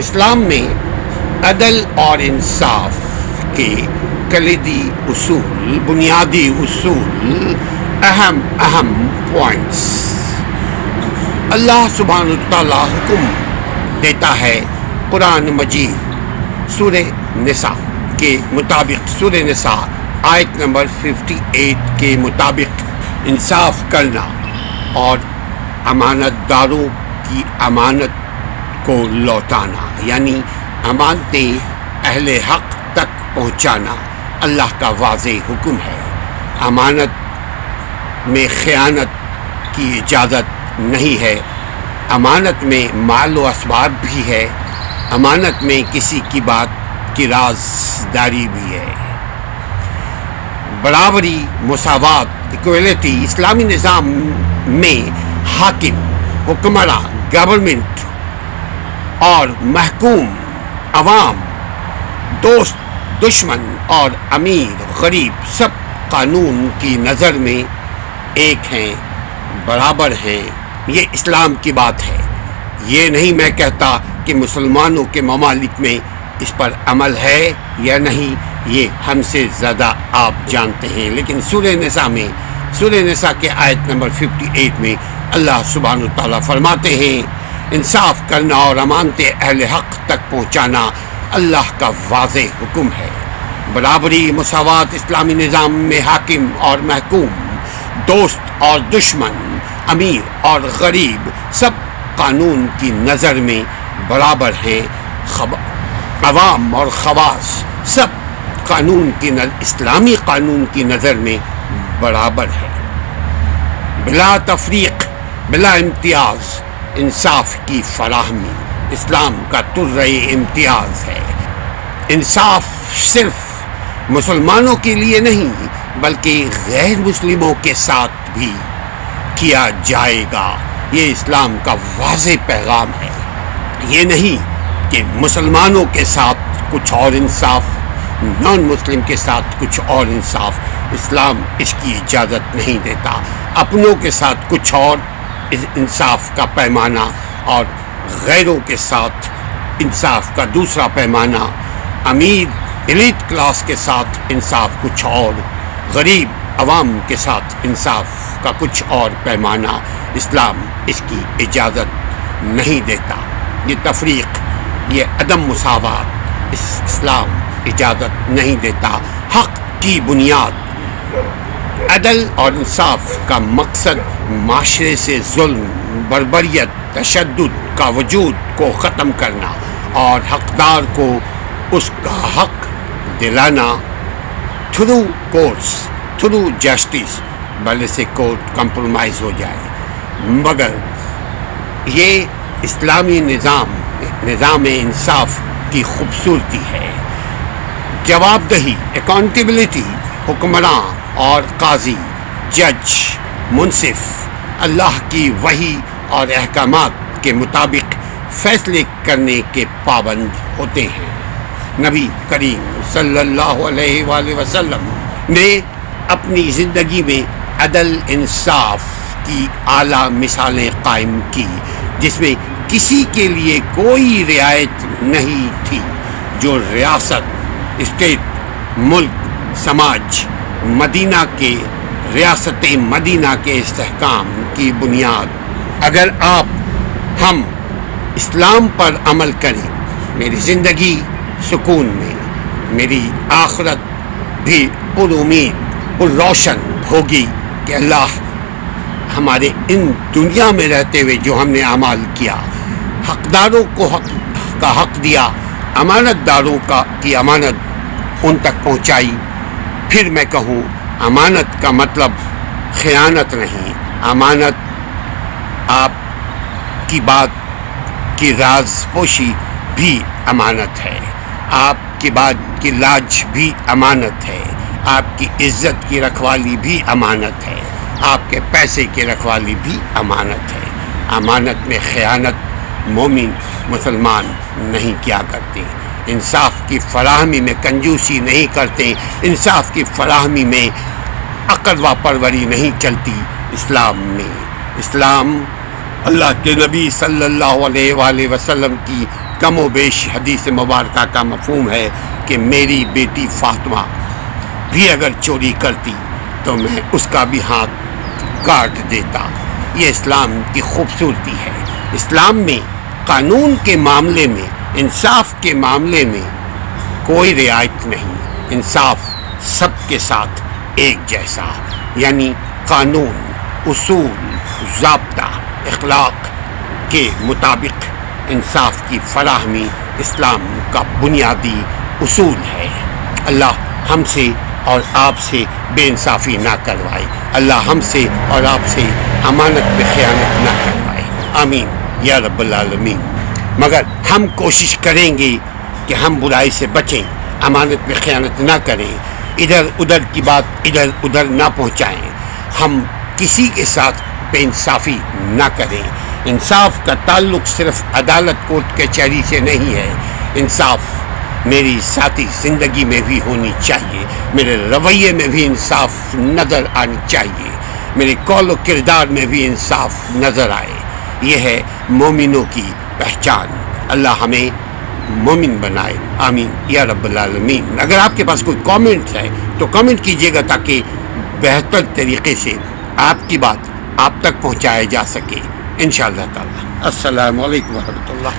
اسلام میں عدل اور انصاف کے کلیدی اصول، بنیادی اصول، اہم پوائنٹس اللہ سبحانہ وتعالیٰ حکم دیتا ہے قرآن مجید سورہ نساء کے مطابق، سورہ نساء آیت نمبر 58 کے مطابق انصاف کرنا اور امانت داروں کی امانت کو لوٹانا، یعنی امانتیں اہل حق تک پہنچانا اللہ کا واضح حکم ہے۔ امانت میں خیانت کی اجازت نہیں ہے، امانت میں مال و اسباب بھی ہے، امانت میں کسی کی بات کی رازداری بھی ہے۔ برابری، مساوات، ایکویلٹی اسلامی نظام میں حاکم، حکمراں، گورنمنٹ اور محکوم، عوام، دوست، دشمن اور امیر، غریب سب قانون کی نظر میں ایک ہیں، برابر ہیں۔ یہ اسلام کی بات ہے، یہ نہیں میں کہتا کہ مسلمانوں کے ممالک میں اس پر عمل ہے یا نہیں، یہ ہم سے زیادہ آپ جانتے ہیں۔ لیکن سورہ نساء میں، سورہ نساء کے آیت نمبر 58 میں اللہ سبحانہ وتعالیٰ فرماتے ہیں انصاف کرنا اور امانت اہل حق تک پہنچانا اللہ کا واضح حکم ہے۔ برابری، مساوات اسلامی نظام میں حاکم اور محکوم، دوست اور دشمن، امیر اور غریب سب قانون کی نظر میں برابر ہیں، عوام اور خواص سب قانون کی اسلامی قانون کی نظر میں برابر ہے، بلا تفریق، بلا امتیاز انصاف کی فراہمی اسلام کا طرز امتیاز ہے۔ انصاف صرف مسلمانوں کے لیے نہیں بلکہ غیر مسلموں کے ساتھ بھی کیا جائے گا، یہ اسلام کا واضح پیغام ہے۔ یہ نہیں کہ مسلمانوں کے ساتھ کچھ اور انصاف، نان مسلم کے ساتھ کچھ اور انصاف، اسلام اس کی اجازت نہیں دیتا۔ اپنوں کے ساتھ کچھ اور انصاف کا پیمانہ اور غیروں کے ساتھ انصاف کا دوسرا پیمانہ، امیر ایلیٹ کلاس کے ساتھ انصاف کچھ اور، غریب عوام کے ساتھ انصاف کا کچھ اور پیمانہ، اسلام اس کی اجازت نہیں دیتا۔ یہ تفریق، یہ عدم مساوات اسلام اجازت نہیں دیتا۔ حق کی بنیاد عدل اور انصاف کا مقصد معاشرے سے ظلم، بربریت، تشدد کا وجود کو ختم کرنا اور حقدار کو اس کا حق دلانا تھرو کورٹس، تھرو جسٹس، بھلے سے کورٹ کمپرومائز ہو جائے، مگر یہ اسلامی نظام انصاف کی خوبصورتی ہے۔ جواب دہی، اکاؤنٹیبلٹی، حکمراں اور قاضی، جج، منصف اللہ کی وحی اور احکامات کے مطابق فیصلے کرنے کے پابند ہوتے ہیں۔ نبی کریم صلی اللہ علیہ وآلہ وسلم نے اپنی زندگی میں عدل انصاف کی اعلیٰ مثالیں قائم کی، جس میں کسی کے لیے کوئی رعایت نہیں تھی۔ جو ریاست، اسٹیٹ، ملک، سماج، مدینہ کے ریاست مدینہ کے استحکام کی بنیاد، اگر ہم اسلام پر عمل کریں، میری زندگی سکون میں، میری آخرت بھی پر امید، پر روشن ہوگی کہ اللہ ہمارے ان دنیا میں رہتے ہوئے جو ہم نے اعمال کیا، حقداروں کو حق کا حق دیا، امانت داروں کی امانت ان تک پہنچائی، پھر میں کہوں امانت کا مطلب خیانت نہیں، امانت آپ کی بات کی راز پوشی بھی امانت ہے، آپ کی بات کی لاج بھی امانت ہے، آپ کی عزت کی رکھوالی بھی امانت ہے، آپ کے پیسے کی رکھوالی بھی امانت ہے۔ امانت میں خیانت مومن مسلمان نہیں کیا کرتے، انصاف کی فراہمی میں کنجوسی نہیں کرتے، انصاف کی فراہمی میں عقل و پروری نہیں چلتی اسلام میں۔ اسلام اللہ کے نبی صلی اللہ علیہ وآلہ وسلم کی کم و بیش حدیث مبارکہ کا مفہوم ہے کہ میری بیٹی فاطمہ بھی اگر چوری کرتی تو میں اس کا بھی ہاتھ کاٹ دیتا۔ یہ اسلام کی خوبصورتی ہے۔ اسلام میں قانون کے معاملے میں، انصاف کے معاملے میں کوئی رعایت نہیں۔ انصاف سب کے ساتھ ایک جیسا، یعنی قانون، اصول، ضابطہ، اخلاق کے مطابق انصاف کی فراہمی اسلام کا بنیادی اصول ہے۔ اللہ ہم سے اور آپ سے بے انصافی نہ کروائے۔ اللہ ہم سے اور آپ سے امانت پہ خیانت نہ کروائے۔ آمین یا رب العالمین۔ مگر ہم کوشش کریں گے کہ ہم برائی سے بچیں، امانت پہ خیانت نہ کریں، ادھر ادھر کی بات ادھر ادھر نہ پہنچائیں، ہم کسی کے ساتھ بے انصافی نہ کریں۔ انصاف کا تعلق صرف عدالت کورٹ کچہری سے نہیں ہے۔ انصاف میری ذاتی زندگی میں بھی ہونی چاہیے، میرے رویے میں بھی انصاف نظر آنی چاہیے، میرے قول و کردار میں بھی انصاف نظر آئے۔ یہ ہے مومنوں کی پہچان۔ اللہ ہمیں مومن بنائے۔ آمین یا رب العالمین۔ اگر آپ کے پاس کوئی کامنٹ ہے تو کامنٹ کیجیے گا تاکہ بہتر طریقے سے آپ کی بات آپ تک پہنچایا جا سکے انشاءاللہ تعالی۔ السلام علیکم ورحمۃ اللہ۔